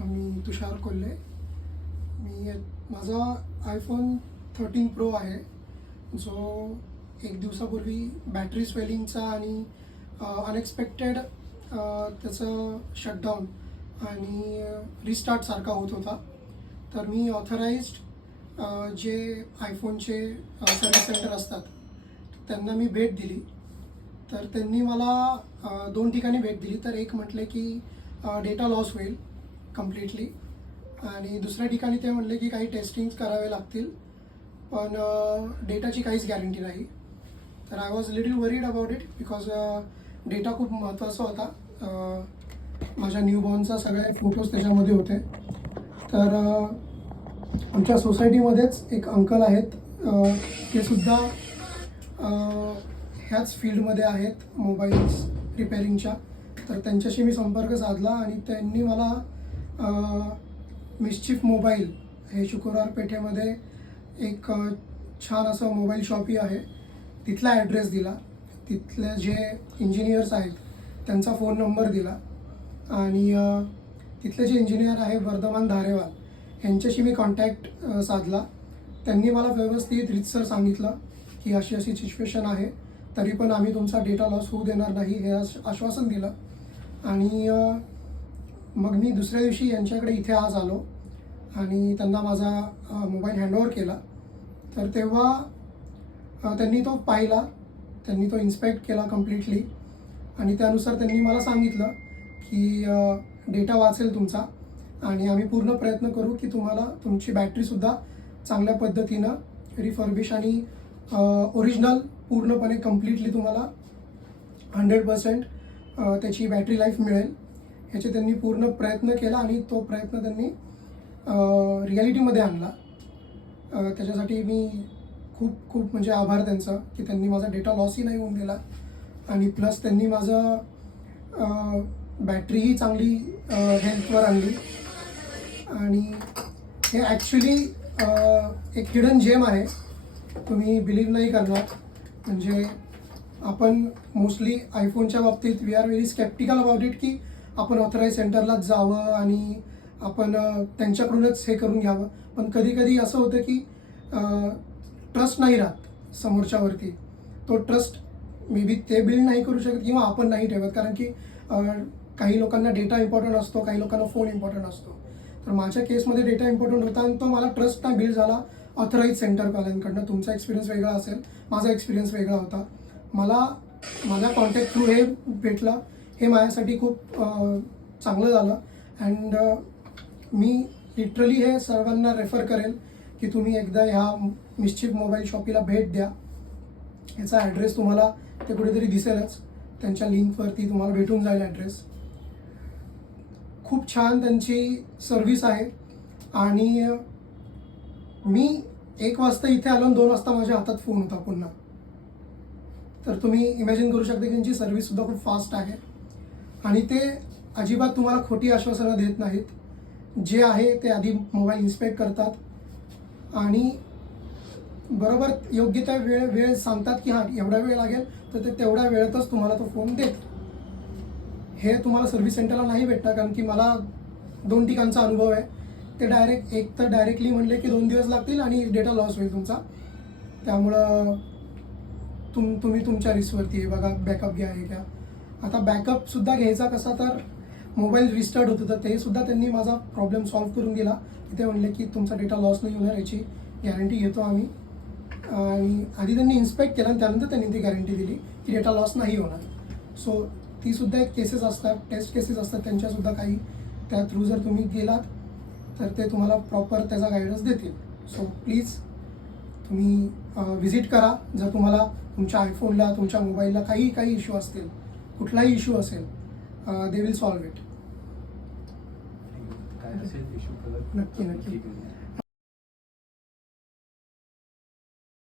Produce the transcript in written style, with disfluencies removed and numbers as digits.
मी तुषार कोल्हे. माझा iPhone 13 pro आहे, जो एक दिवसापूर्वी बॅटरी स्वेलिंगचा आणि अनएक्सपेक्टेड त्याचं शटडाऊन आणि रिस्टार्टसारखा होत होता. तर मी ऑथराइज्ड जे आयफोनचे सर्व्हिस सेंटर असतात त्यांना मी भेट दिली. तर त्यांनी मला 2 ठिकाणी भेट दिली. तर एक म्हटले की डेटा लॉस होईल कम्प्लिटली, आणि दुसऱ्या ठिकाणी ते म्हटले की काही टेस्टिंग्स करावे लागतील, पण डेटाची काहीच गॅरंटी नाही. तर I was little worried about it because data खूप महत्त्वाचा होता. माझ्या न्यूबॉर्नचा सगळे फोटोज त्याच्यामध्ये होते. तर आमच्या सोसायटीमध्येच एक अंकल आहेत, ते सुद्धा ह्याच फील्डमध्ये आहेत, मोबाईल्स रिपेअरिंगच्या. तर त्यांच्याशी मी संपर्क साधला आणि त्यांनी मला मिस्चिफ मोबाईल हे शुक्रवार पेठेमध्ये एक छान असं मोबाईल शॉपी आहे तिथला ॲड्रेस दिला. तिथले जे इंजिनियर्स आहेत त्यांचा फोन नंबर दिला, आणि तिथले जे इंजिनियर आहे वर्धमान धारेवाल यांच्याशी मी कॉन्टॅक्ट साधला. त्यांनी मला व्यवस्थित रीतसर सांगितलं की अशी अशी सिच्युएशन आहे, तरी पण आम्ही तुमचा डेटा लॉस होऊ देणार नाही हे आश्वासन दिलं. आणि मग मी दुसऱ्या दिवशी यांच्याकडे इथे आज आलो आणि त्यांना माझा मोबाईल हँडओव्हर केला. तर तेव्हा त्यांनी तो पाहिला, त्यांनी तो इन्स्पेक्ट केला कम्प्लिटली, आणि त्यानुसार त्यांनी मला सांगितलं की डेटा वाचेल तुमचा, आणि आम्ही पूर्ण प्रयत्न करू की तुम्हाला तुमची बॅटरीसुद्धा चांगल्या पद्धतीनं रिफर्बिश आणि ओरिजिनल पूर्णपणे कम्प्लिटली तुम्हाला 100% त्याची बॅटरी लाईफ मिळेल. ह्याचे त्यांनी पूर्ण प्रयत्न केला, आणि तो प्रयत्न त्यांनी रिॲलिटीमध्ये आणला. त्याच्यासाठी मी खूप खूप म्हणजे आभार त्यांचा की त्यांनी माझा डेटा लॉसही नाही होऊन दिला, आणि प्लस त्यांनी माझं बॅटरीही चांगली हेल्थवर आणली. आणि हे ॲक्च्युली एक हिडन जेम आहे, तुम्ही बिलीव्ह नाही करणार. म्हणजे आपण मोस्टली आयफोनच्या बाबतीत we are very sceptical about it, की आपण ऑथराईज सेंटरलाच जावं आणि आपण त्यांच्याकडूनच हे करून घ्यावं. पण कधी कधी असं होतं की ट्रस्ट नाही राहत समोरच्यावरती. तो ट्रस्ट मे बी ते बिल्ड नाही करू शकत किंवा आपण नाही ठेवत, कारण की काही लोकांना डेटा इम्पॉर्टंट असतो, काही लोकांना फोन इम्पॉर्टंट असतो. तर माझ्या केसमध्ये डेटा इम्पॉर्टंट होता, आणि तो मला ट्रस्ट नाही बिल्ड झाला ऑथराईज सेंटरवाल्यांकडनं. तुमचा एक्सपिरियन्स वेगळा असेल, माझा एक्सपिरियन्स वेगळा होता. मला माझ्या कॉन्टॅक्ट थ्रू हे भेटलं, हे माझ्यासाठी खूप चांगलं झालं. अँड मी लिटरली हे सर्वांना रेफर करेल की तुम्ही एकदा ह्या मिस्चिफ मोबाईल शॉपीला भेट द्या. ह्याचा ॲड्रेस तुम्हाला ते कुठेतरी दिसेलच, त्यांच्या लिंकवरती तुम्हाला भेटून जाईल ॲड्रेस. खूप छान त्यांची सर्व्हिस आहे. आणि मी 1 वाजता इथे आलो आणि 2 वाजता माझ्या हातात फोन होता पुन्हा. तर तुम्ही इमॅजिन करू शकता की त्यांची सर्व्हिससुद्धा खूप फास्ट आहे, आणि ते अजिबात तुम्हाला खोटी आश्वासनं देत नाहीत. जे आहे ते आधी मोबाईल इन्स्पेक्ट करतात, आणि बरोबर योग्य त्या वेळ सांगतात की हां एवढा वेळ लागेल, तर ते तेवढ्या वेळेतच तुम्हाला तो फोन देत. हे तुम्हाला सर्व्हिस सेंटरला नाही भेटणार, कारण की मला 2 ठिकाणचा अनुभव आहे. ते एक तर डायरेक्टली म्हणले की 2 दिवस लागतील आणि डेटा लॉस होईल तुमचा. त्यामुळं तुम्ही तुमच्या रिस्कवरती आहे, बघा बॅकअप घ्या, हे घ्या. आता बॅकअपसुद्धा घ्यायचा कसा, तर मोबाईल रिस्टार्ट होत होतं, ते सुद्धा त्यांनी माझा प्रॉब्लेम सॉल्व्ह करून दिला. ते म्हणले की तुमचा डेटा लॉस नाही होणार, याची गॅरंटी घेतो आम्ही. आणि आधी त्यांनी इन्स्पेक्ट केला आणि त्यानंतर त्यांनी ती गॅरंटी दिली की डेटा लॉस नाही होणार. सो ती सुद्धा एक केसेस असतात, टेस्ट केसेस असतात त्यांच्यासुद्धा काही. त्या थ्रू जर तुम्ही गेलात तर ते तुम्हाला प्रॉपर त्याचा गायडन्स देतील. सो प्लीज तुम्ही व्हिजिट करा. जर तुम्हाला तुमच्या आयफोनला, तुमच्या मोबाईलला काही इश्यू असतील, कुठलाही इश्यू असेल, दे विल सॉल्व्ह इट. काय असेल इश्यू नक्की.